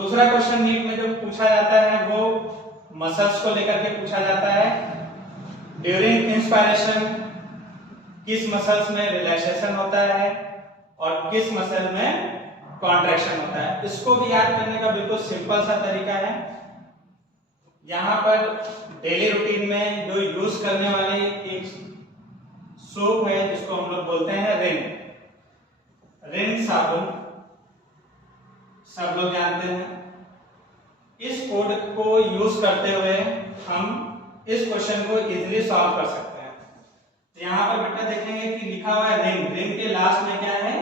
दूसरा question NEET में जो पूछा जाता है वो मसल्स को लेकर के पूछा जाता है। ड्यूरिंग इंस्पायरेशन किस मसल्स में रिलैक्सेशन होता है और किस मसल में कॉन्ट्रैक्शन होता है। इसको भी याद करने का बिल्कुल सिंपल सा तरीका है। यहाँ पर डेली रूटीन में जो यूज करने वाली एक सोप है जिसको हम लोग बोलते हैं रिन साबुन, सब लोग जानते हैं। इस कोड को यूज करते हुए हम इस क्वेश्चन को इजीली सॉल्व कर सकते हैं। तो यहाँ पर बेटा देखेंगे कि लिखा हुआ है रिन, रिन के लास्ट में क्या है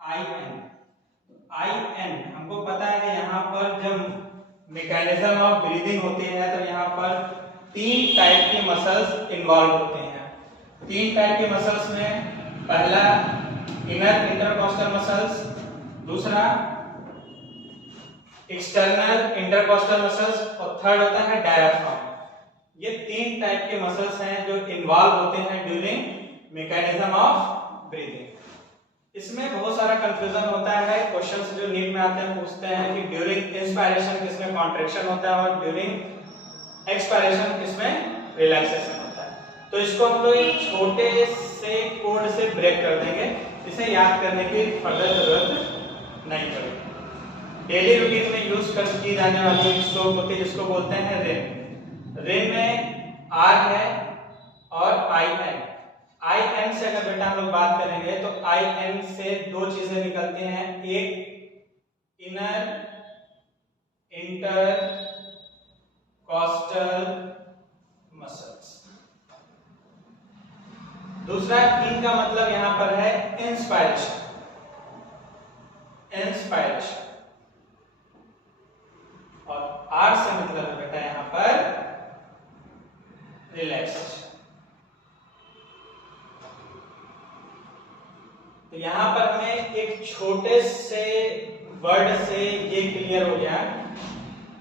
आई एन। हमको पता है यहाँ पर जब मैकेनिज्म ऑफ ब्रीदिंग होती है तो यहाँ पर 3 टाइप के मसल्स इन्वॉल्व होते हैं। 3 टाइप के मसल्स में पहला इनर इंटरकॉस्टल मसल्स, दूसरा एक्सटर्नल इंटरकॉस्टल मसल्स और थर्ड होता है डायफ्राम। ये 3 टाइप के मसल्स हैं जो इन्वॉल्व होते हैं ड्यूरिंग मैकेनिज्म ऑफ ब्रीदिंग। इसमें बहुत सारा कंफ्यूजन होता है। क्वेश्चंस जो नीट में आते हैं पूछते हैं कि ड्यूरिंग इंस्पायरेशन किसमें कॉन्ट्रैक्शन होता है और ड्यूरिंग एक्सपायरेशन किसमें रिलैक्सेशन होता है। तो इसको हम लोग एक छोटे से कोड से ब्रेक कर देंगे, इसे याद करने की फर्दर जरूरत नहीं पड़ेगी। डेली रूटीन में यूज की जाने वाली एक सोप होती है जिसको बोलते हैं रिन। रिन में आर है और आई एन से अगर बेटा हम लोग बात करेंगे तो आई एन से 2 चीजें निकलती हैं। एक इनर इंटर कॉस्टल मसल्स, दूसरा इन का मतलब यहां पर है इंस्पायरेशन और आर से मतलब है बेटा यहां पर रिलैक्सेशन। तो यहां पर हमें एक छोटे से वर्ड से ये क्लियर हो गया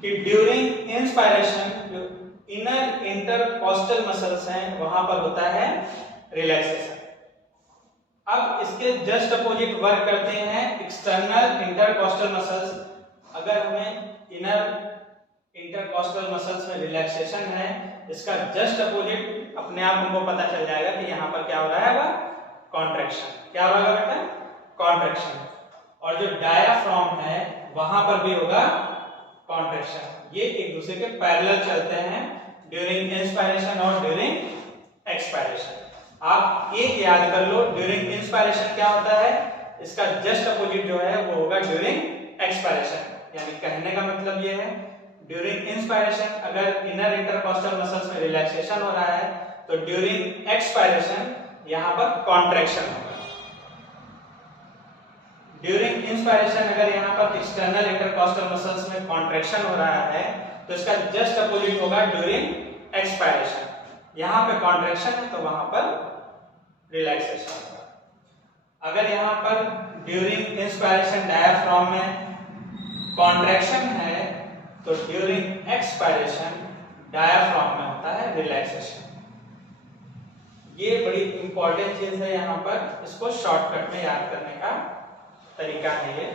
कि ड्यूरिंग इंस्पायरेशन जो इनर इंटरकॉस्टल मसल्स हैं वहां पर होता है रिलैक्सेशन। अब इसके जस्ट अपोजिट वर्क करते हैं एक्सटर्नल इंटरकॉस्टल मसल्स। अगर हमें इनर इंटरकॉस्टल मसल्स में रिलैक्सेशन है, इसका जस्ट अपोजिट अपने आप हमको पता चल जाएगा कि यहाँ पर क्या हो रहा है, कॉन्ट्रैक्शन। क्या होगा बेटा, कॉन्ट्रैक्शन। और जो डायाफ्राम है वहां पर भी होगा कॉन्ट्रैक्शन। ये एक दूसरे के पैरेलल चलते हैं ड्यूरिंग इंस्पायरेशन और ड्यूरिंग एक्सपायरेशन। आप एक याद कर लो, ड्यूरिंग इंस्पायरेशन क्या होता है, इसका जस्ट अपोजिट जो है वो होगा ड्यूरिंग एक्सपायरेशन। यानी कहने का मतलब ये है ड्यूरिंग इंस्पायरेशन अगर इनर इंटरकॉस्टल मसल्स में रिलैक्सेशन हो रहा है तो ड्यूरिंग एक्सपायरेशन यहां पर कॉन्ट्रैक्शन होगा। ड्यूरिंग इंस्पायरेशन अगर यहां पर एक्सटर्नल इंटरकॉस्टल मसल्स में कॉन्ट्रैक्शन हो रहा है तो इसका जस्ट अपोजिट होगा ड्यूरिंग एक्सपायरेशन। यहां पे कॉन्ट्रैक्शन है तो वहां पर रिलैक्सेशन होगा। अगर यहां पर ड्यूरिंग इंस्पायरेशन डायफ्राम में कॉन्ट्रैक्शन है तो ड्यूरिंग एक्सपायरेशन डायफ्राम में होता है रिलैक्सेशन। ये बड़ी इंपॉर्टेंट चीज है यहाँ पर, इसको शॉर्टकट में याद करने का तरीका है ये।